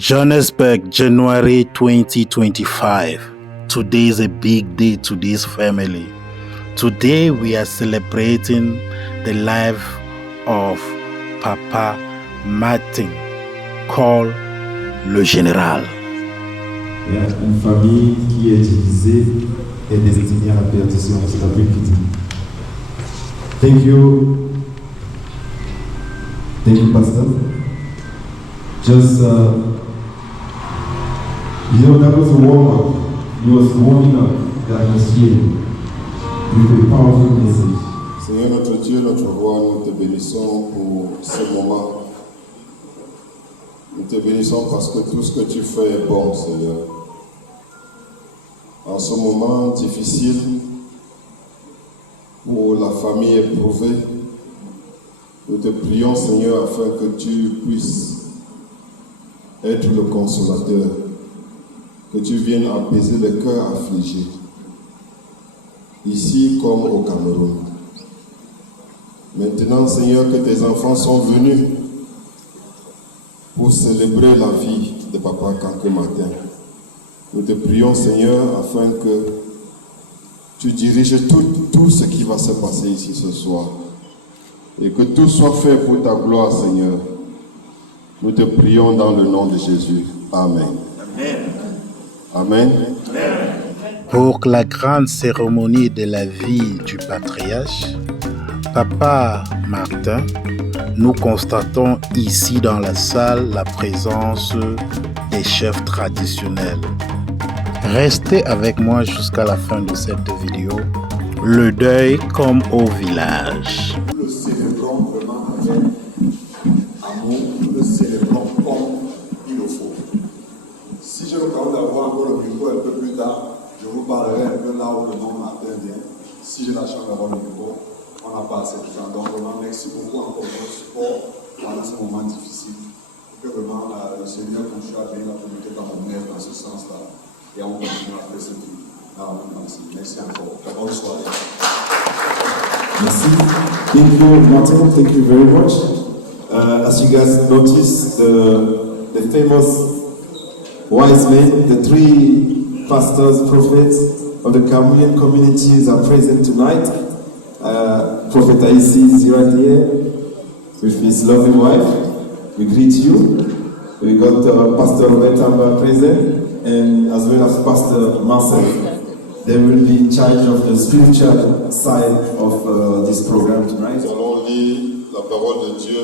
Johannesburg, January 2025. Today is a big day to this family. Today we are celebrating the life of Papa Martin, called le Général. Il y a une famille qui est divisée et destinée à la perdition, c'est la Bible qui dit. Thank you, Pastor. Just, that was a warm-up. He was warming up the atmosphere with a powerful message. Seigneur notre Dieu, notre roi, nous te bénissons pour ce moment. Nous te bénissons parce que tout ce que tu fais est bon, Seigneur. En ce moment difficile, pour la famille éprouvée, nous te prions, Seigneur, afin que tu puisses être le consolateur, que tu viennes apaiser les cœurs affligés, ici comme au Cameroun. Maintenant, Seigneur, que tes enfants sont venus pour célébrer la vie de Papa Kankeu Martin. Nous te prions, Seigneur, afin que tu diriges tout ce qui va se passer ici ce soir. Et que tout soit fait pour ta gloire, Seigneur. Nous te prions dans le nom de Jésus. Amen. Amen. Pour la grande cérémonie de la vie du patriarche, Papa Martin, nous constatons ici dans la salle la présence des chefs traditionnels. Restez avec moi jusqu'à la fin de cette vidéo. Le deuil comme au village. Nous le célébrons vraiment avec amour, nous le célébrons comme il le faut. Si j'ai l'occasion d'avoir encore le micro un peu plus tard, je vous parlerai un peu là où le nom Martin vient. Si j'ai la chance d'avoir le micro, on n'a pas assez de temps. Donc vraiment, merci beaucoup encore pour votre support pendant ce moment difficile. Que vraiment le Seigneur continue à bénir la communauté camerounaise dans ce sens-là. Et on continue à faire ce truc. Merci encore. Bonne soirée. Merci. Thank you, Martin. Thank you very much. As you guys noticed, the famous wise men, the three pastors, prophets of the Cameroonian communities are present tonight. Prophet Aïssi is right here with his loving wife. We greet you. We got Pastor Robert present, and as well as Pastor Marcel. They will be in charge of the spiritual side of this program tonight. Nous allons lire la parole de Dieu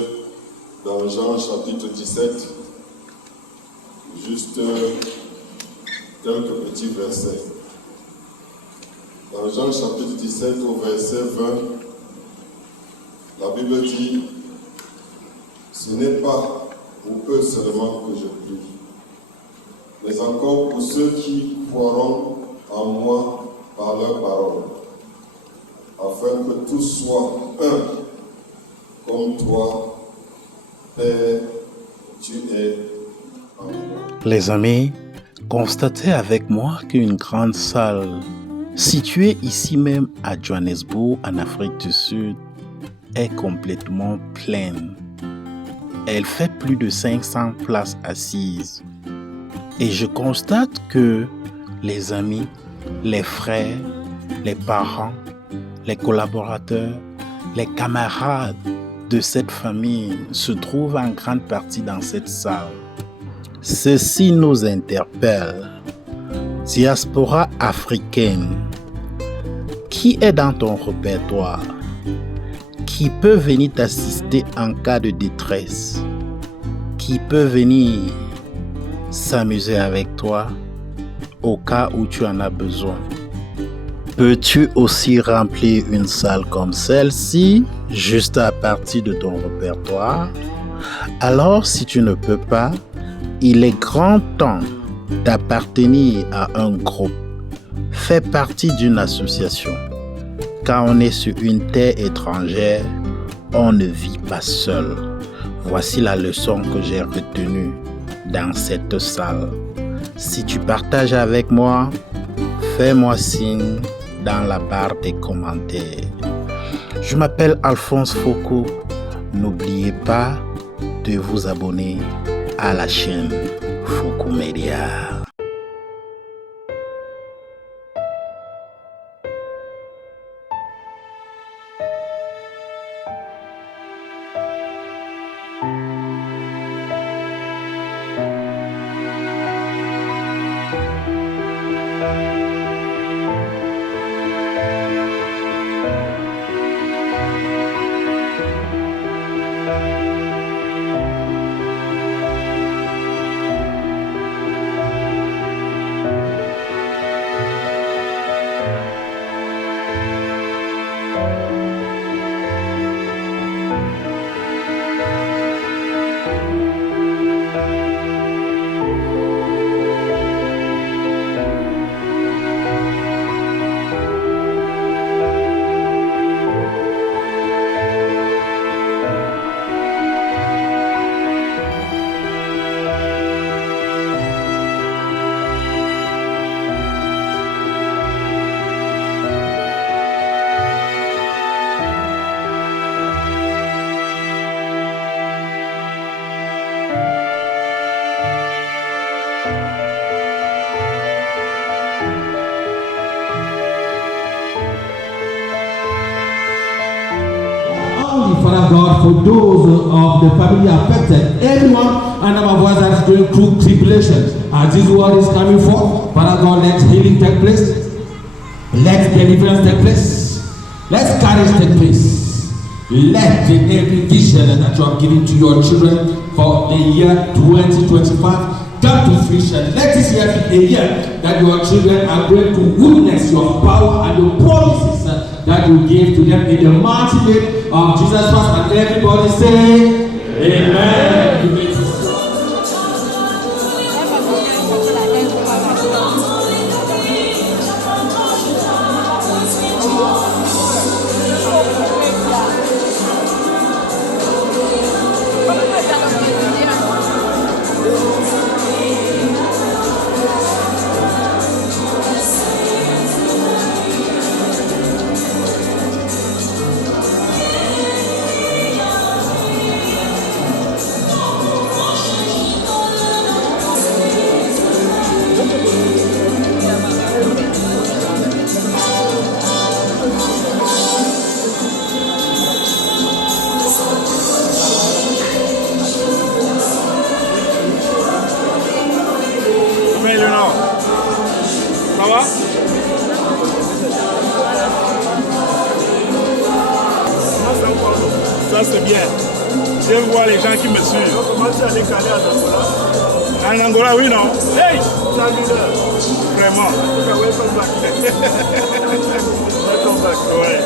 dans Jean chapitre 17, juste quelques petits versets. Dans Jean chapitre 17 au verset 20, la Bible dit: ce n'est pas pour eux seulement que je prie, mais encore pour ceux qui croiront en moi par leur parole, afin que tous soient un, comme toi, Père, tu es en moi. Les amis, constatez avec moi qu'une grande salle située ici même à Johannesburg, en Afrique du Sud, est complètement pleine. Elle fait plus de 500 places assises. Et je constate que les amis, les frères, les parents, les collaborateurs, les camarades de cette famille se trouvent en grande partie dans cette salle. Ceci nous interpelle. Diaspora africaine, qui est dans ton répertoire? Qui peut venir t'assister en cas de détresse? Qui peut venir s'amuser avec toi au cas où tu en as besoin? Peux-tu aussi remplir une salle comme celle-ci, juste à partir de ton répertoire? Alors, si tu ne peux pas, il est grand temps d'appartenir à un groupe. Fais partie d'une association. Quand on est sur une terre étrangère, on ne vit pas seul. Voici la leçon que j'ai retenue dans cette salle. Si tu partages avec moi, fais-moi signe dans la barre des commentaires. Je m'appelle Alphonse Fokou. N'oubliez pas de vous abonner à la chaîne. Fokou Media. Father God, for those of the family affected, everyone under my voice that is going through tribulations, as this word is coming forth, Father God, let healing take place, let deliverance take place, let courage take place, let every vision that you have given to your children for the year 2025 come to fruition. Let this year be a year that your children are going to witness your power and your promises that you give to them in the mighty name of Jesus Christ. And everybody say, Amen. Ça c'est bien. J'aime voir les gens qui me suivent. Comment tu as décalé à Angola? En Angola, oui, non? Hey! Vraiment. Welcome back. Ouais.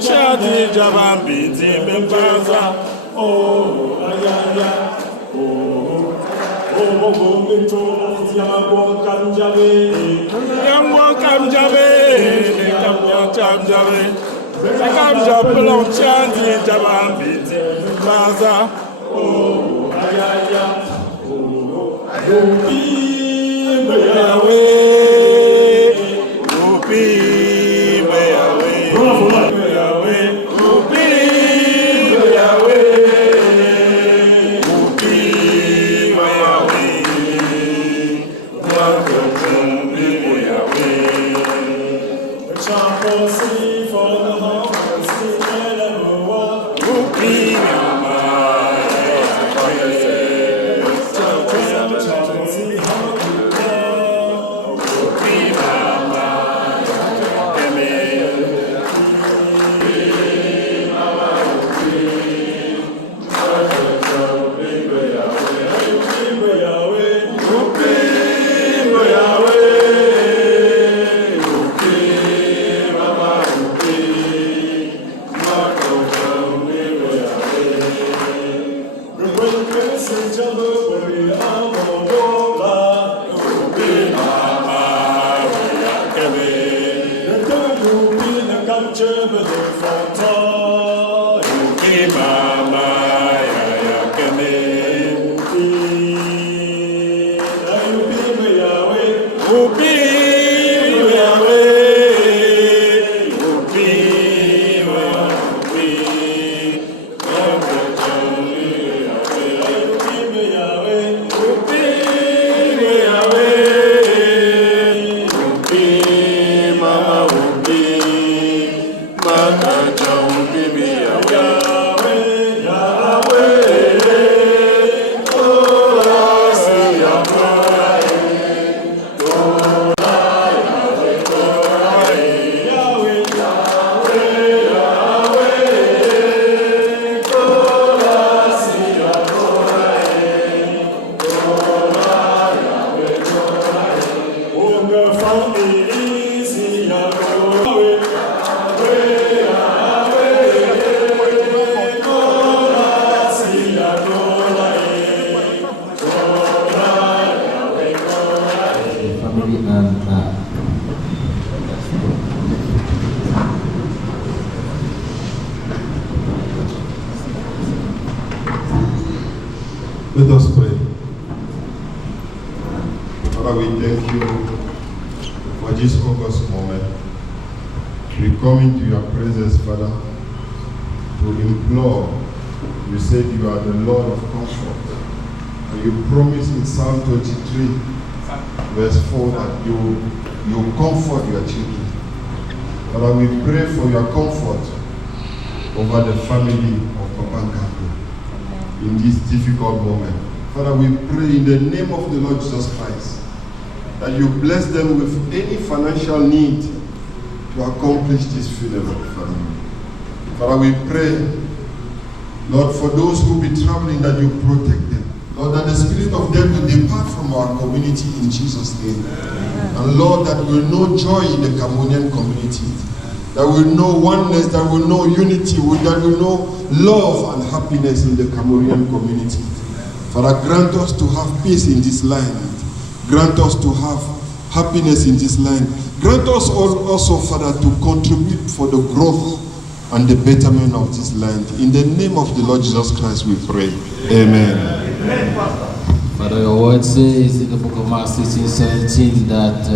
Chadi Jabambi Timbaza, oh, ayaya, oh, oh, Mito, Yambo Kamjabe, Yambo Kamjabe, Kamjabe, Kamjabelon Chadi Jabambi Timbaza, oh, ayaya, oh, Yahweh. Let us pray. Father, we thank you for this August moment. We come into your presence, Father, to implore. You said you are the Lord of comfort. And you promise in Psalm 23, verse 4, that you comfort your children. Father, we pray for your comfort over the family of Papa Kankeu in this difficult moment. Father, we pray in the name of the Lord Jesus Christ that you bless them with any financial need to accomplish this funeral, Father. Father, we pray, Lord, for those who will be traveling, that you protect them. Lord, that the spirit of death will depart from our community in Jesus' name. And Lord, that we will know joy in the Cameroonian community, that we will know oneness, that we will know unity, that we will know love and happiness in the Cameroonian community. Father, grant us to have peace in this land. Grant us to have happiness in this land. Grant us also, Father, to contribute for the growth and the betterment of this land. In the name of the Lord Jesus Christ we pray. Amen. Father, your word says in the book of Mark 16:17 that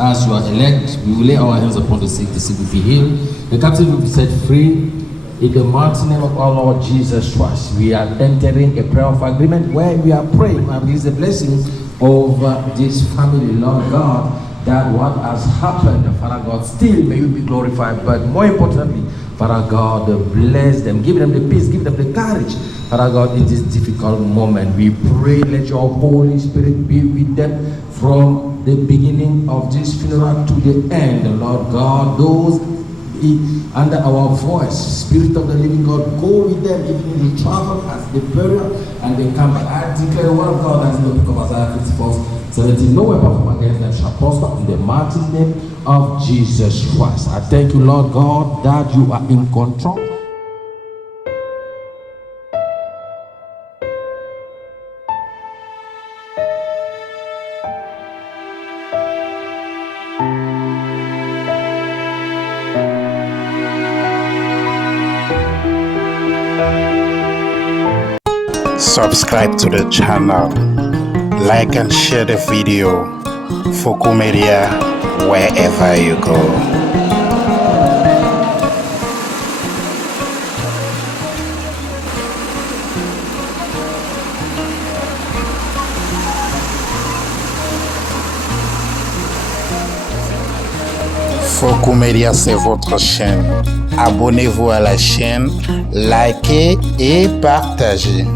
as you are elect, we will lay our hands upon the sick will be healed, the captive will be set free. In the mighty name of our Lord Jesus Christ, we are entering a prayer of agreement where we are praying and release a blessing over this family, Lord God, that what has happened, Father God, still may you be glorified, but more importantly, Father God, bless them, give them the peace, give them the courage, Father God, in this difficult moment. We pray, let your Holy Spirit be with them from the beginning of this funeral to the end, Lord God. Those under our voice, Spirit of the living God, go with them even in the travel, as the burial, and they come back. I declare the word of God as in the book of Isaiah 54:17, no weapon from against them shall prosper, in the mighty name of Jesus Christ. I thank you, Lord God, that you are in control. Subscribe to the channel, like and share the video. Fokou Media, wherever you go. Fokou Media, c'est votre chaîne. Abonnez-vous à la chaîne, likez et partagez.